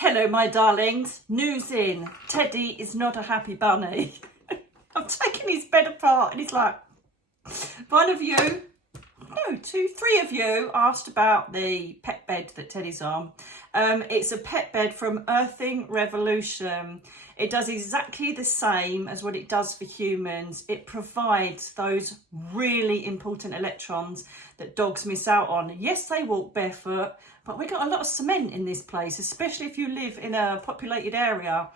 Hello, my darlings. News in. Teddy is not a happy bunny. I'm taking his bed apart and he's like, one of you, no, two, three of you asked about the pet bed that Teddy's on. It's a pet bed from Earthing Revolution. It does exactly the same as what it does for humans. It provides those really important electrons that dogs miss out on. Yes, they walk barefoot, but we got a lot of cement in this place, especially if you live in a populated area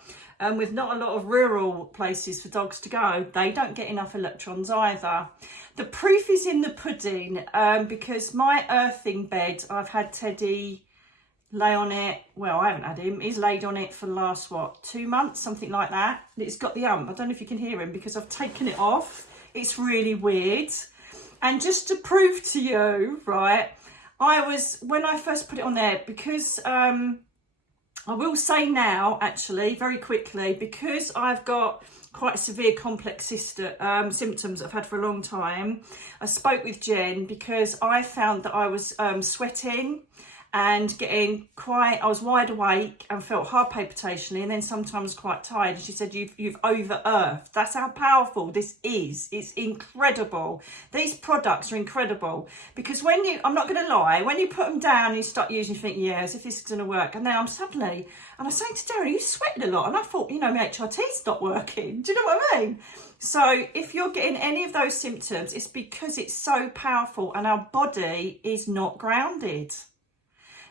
with not a lot of rural places for dogs to go. They don't get enough electrons either. The proof is in the pudding because my earthing bed, I've had Teddy lay on it. Well, I haven't had him. He's laid on it for the last, 2 months, something like that. It's got the I don't know if you can hear him because I've taken it off. It's really weird. And just to prove to you, right, when I first put it on there, because I will say now, actually, very quickly, because I've got quite severe complex symptoms I've had for a long time, I spoke with Jen because I found that I was sweating and I was wide awake and felt hard palpitationally and then sometimes quite tired. And she said, you've over-earthed. That's how powerful this is. It's incredible. These products are incredible because I'm not going to lie, when you put them down and you start using, you think, yeah, as if this is going to work. And then and I was saying to Darren, you sweating a lot. And I thought, my HRT's not working. Do you know what I mean? So if you're getting any of those symptoms, it's because it's so powerful and our body is not grounded.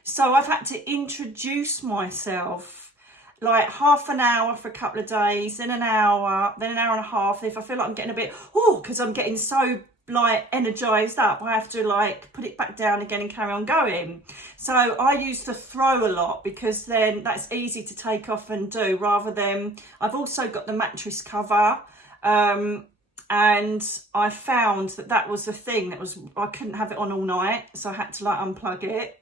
So I've had to introduce myself like half an hour for a couple of days, then an hour, then an hour and a half. If I feel like I'm getting a bit, because I'm getting so energized up, I have to put it back down again and carry on going. So I use the throw a lot because then that's easy to take off and do rather than, I've also got the mattress cover. And I found that was the thing I couldn't have it on all night. So I had to unplug it.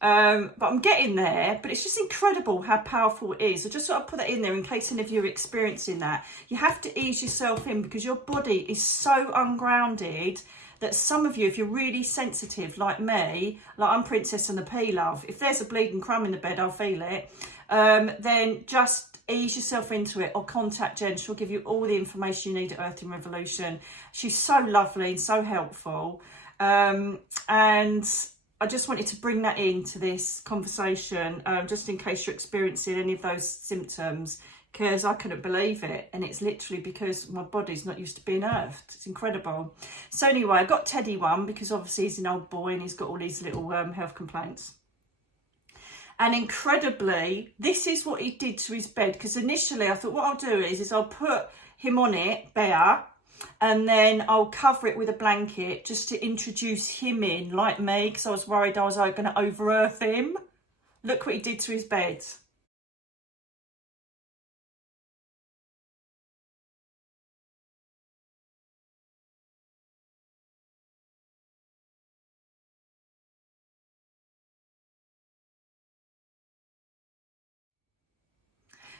But I'm getting there, but it's just incredible how powerful it is. I just sort of put that in there in case any of you are experiencing that. You have to ease yourself in because your body is so ungrounded that some of you, if you're really sensitive like me, like I'm Princess and the Pea Love, if there's a bleeding crumb in the bed, I'll feel it. Then just ease yourself into it or contact Jen. She'll give you all the information you need at Earthing Revolution. She's so lovely and so helpful. And I just wanted to bring that into this conversation, just in case you're experiencing any of those symptoms, because I couldn't believe it. And it's literally because my body's not used to being earthed. It's incredible. So anyway, I got Teddy one because obviously he's an old boy and he's got all these little health complaints. And incredibly, this is what he did to his bed. Because initially I thought what I'll do is I'll put him on it bare and then I'll cover it with a blanket just to introduce him in like me because I was worried I was going to over-earth him. Look what he did to his bed.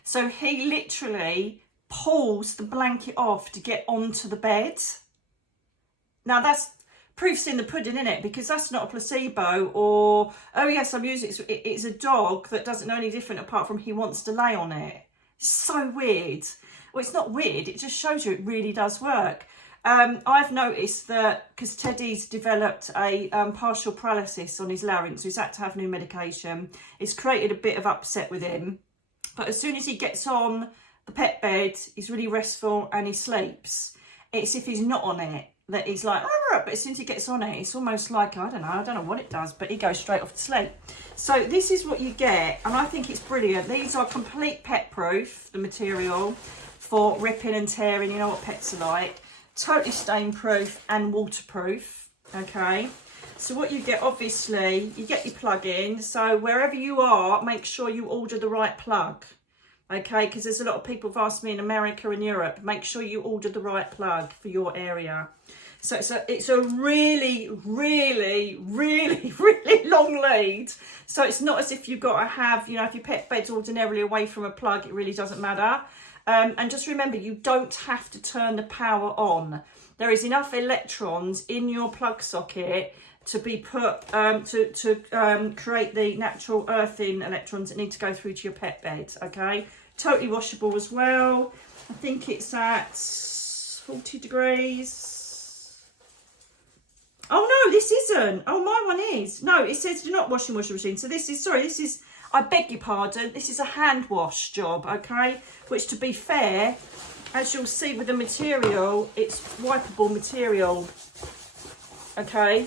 So he literally pulls the blanket off to get onto the bed. Now that's proof's in the pudding, isn't it? Because that's not a placebo or, oh yes, I'm using it. It's a dog that doesn't know any different apart from he wants to lay on it. It's so weird. Well, it's not weird. It just shows you it really does work. I've noticed that because Teddy's developed a partial paralysis on his larynx, so he's had to have new medication. It's created a bit of upset with him. But as soon as he gets on the pet bed, he's really restful and he sleeps. It's if he's not on it that he's like, but as soon as he gets on it, it's almost like, I don't know what it does, but he goes straight off to sleep. So this is what you get, and I think it's brilliant. These are complete pet proof, the material, for ripping and tearing, you know what pets are like. Totally stain proof and waterproof, okay? So what you get, obviously, you get your plug in. So wherever you are, make sure you order the right plug. Okay, because there's a lot of people who've asked me in America and Europe, make sure you order the right plug for your area. So it's a really, really, really, really long lead. So it's not as if you've got to have, if your pet bed's ordinarily away from a plug, it really doesn't matter. And just remember, you don't have to turn the power on. There is enough electrons in your plug socket to be put to create the natural earthing electrons that need to go through to your pet bed. Okay, totally washable as well. I think it's at 40 degrees. Oh no, this isn't. Oh, my one is. No, it says do not wash in washing machine. So this is, sorry, this is, I beg your pardon, this is a hand wash job, okay? Which, to be fair, as you'll see with the material, it's wipeable material, okay?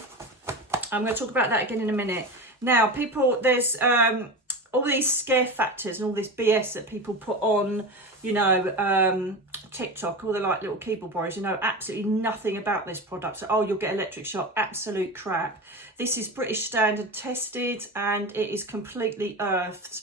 I'm going to talk about that again in a minute. Now, people, there's all these scare factors and all this BS that people put on, you know, TikTok, all the like little keyboard warriors, you know absolutely nothing about this product. So, oh, you'll get electric shock. Absolute crap. This is British Standard tested and it is completely earthed,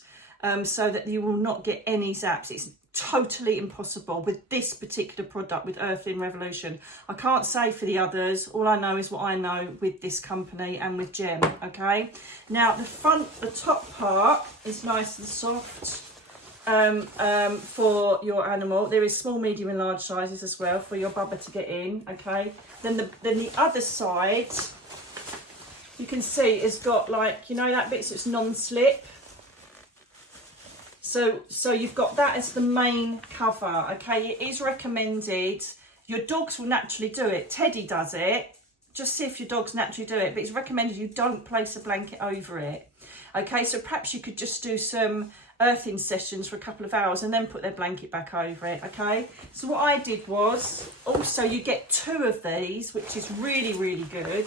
so that you will not get any zaps. It's totally impossible with this particular product, with Earthing Revolution. I can't say for the others. All I know is what I know with this company and with Gem. Okay, now the top part is nice and soft for your animal. There is small, medium and large sizes as well for your bubba to get in. Okay, then the other side, you can see, has got, like, you know, that bit, so it's non-slip. So you've got that as the main cover. Okay, it is recommended. Your dogs will naturally do it. Teddy does it. Just see if your dogs naturally do it, but it's recommended you don't place a blanket over it. Okay, so perhaps you could just do some earthing sessions for a couple of hours and then put their blanket back over it. Okay, so what I did was, also you get 2 of these, which is really, really good.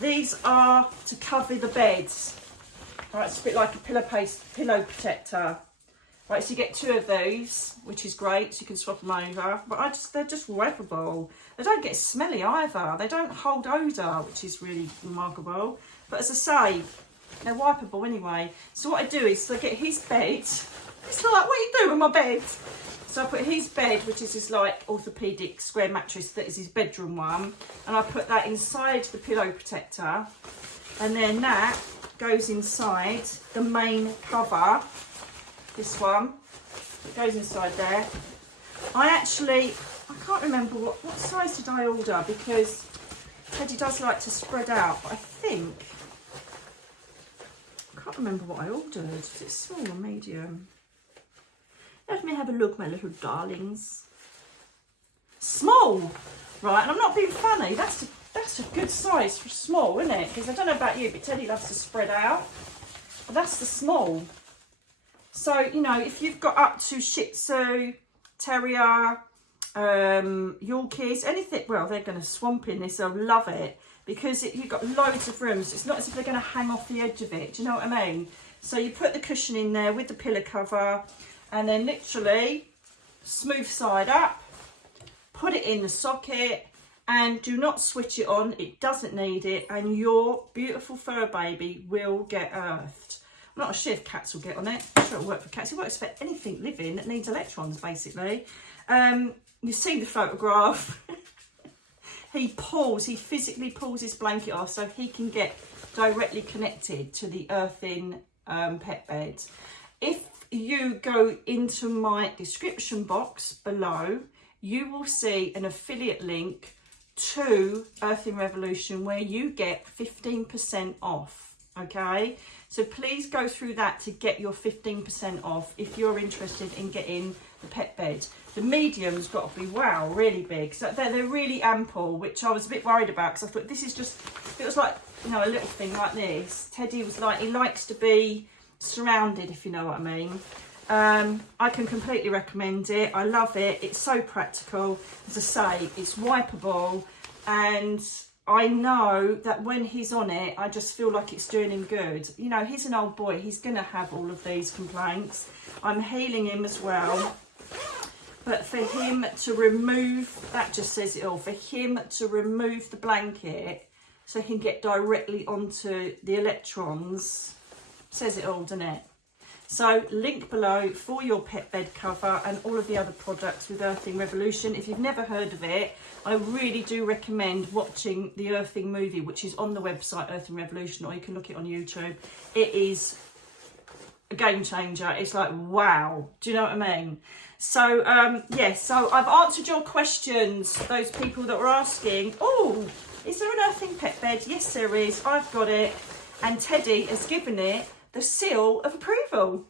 These are to cover the beds. Right, it's a bit like a pillow protector. Right, so you get 2 of those, which is great, so you can swap them over. But they're just wipeable. They don't get smelly either. They don't hold odour, which is really remarkable. But as I say, they're wipeable anyway. So what I do is I get his bed. It's like, what are you doing with my bed? So I put his bed, which is his like orthopaedic square mattress, that is his bedroom one, and I put that inside the pillow protector, and then that goes inside the main cover. This one, it goes inside there. I can't remember what size did I order, because Teddy does like to spread out, but I think, I can't remember what I ordered. Is it small or medium? Let me have a look, my little darlings. Small, right? And I'm not being funny. That's a good size for small, isn't it? Because I don't know about you, but Teddy loves to spread out. But that's the small. So, you know, if you've got up to Shih Tzu, Terrier, Yorkies, anything, well, they're going to swamp in this. They'll love it, because you've got loads of room. So it's not as if they're going to hang off the edge of it. Do you know what I mean? So you put the cushion in there with the pillow cover, and then literally smooth side up, put it in the socket, and do not switch it on. It doesn't need it, and your beautiful fur baby will get earthed. I'm not sure if cats will get on it. I'm sure it'll work for cats. It works for anything living that needs electrons, basically. You've seen the photograph. He physically pulls his blanket off so he can get directly connected to the earthing pet bed. If you go into my description box below, you will see an affiliate link to Earthing Revolution where you get 15% off. Okay, so please go through that to get your 15% off if you're interested in getting the pet bed. The medium's got to be, wow, really big. So they're really ample, which I was a bit worried about, because I thought this is just, if it was like, you know, a little thing like this, Teddy was like, he likes to be surrounded, if you know what I mean. I can completely recommend it. I love it. It's so practical. As I say, it's wipeable, and I know that when he's on it, I just feel like it's doing him good. You know, he's an old boy. He's going to have all of these complaints. I'm healing him as well. But for him to remove, that just says it all. For him to remove the blanket so he can get directly onto the electrons, says it all, doesn't it? So link below for your pet bed cover and all of the other products with Earthing Revolution. If you've never heard of it, I really do recommend watching the Earthing movie, which is on the website Earthing Revolution, or you can look it on YouTube. It is a game changer. It's like, wow. Do you know what I mean? So, yes, so I've answered your questions, those people that were asking, oh, is there an earthing pet bed? Yes, there is. I've got it. And Teddy has given it the seal of approval.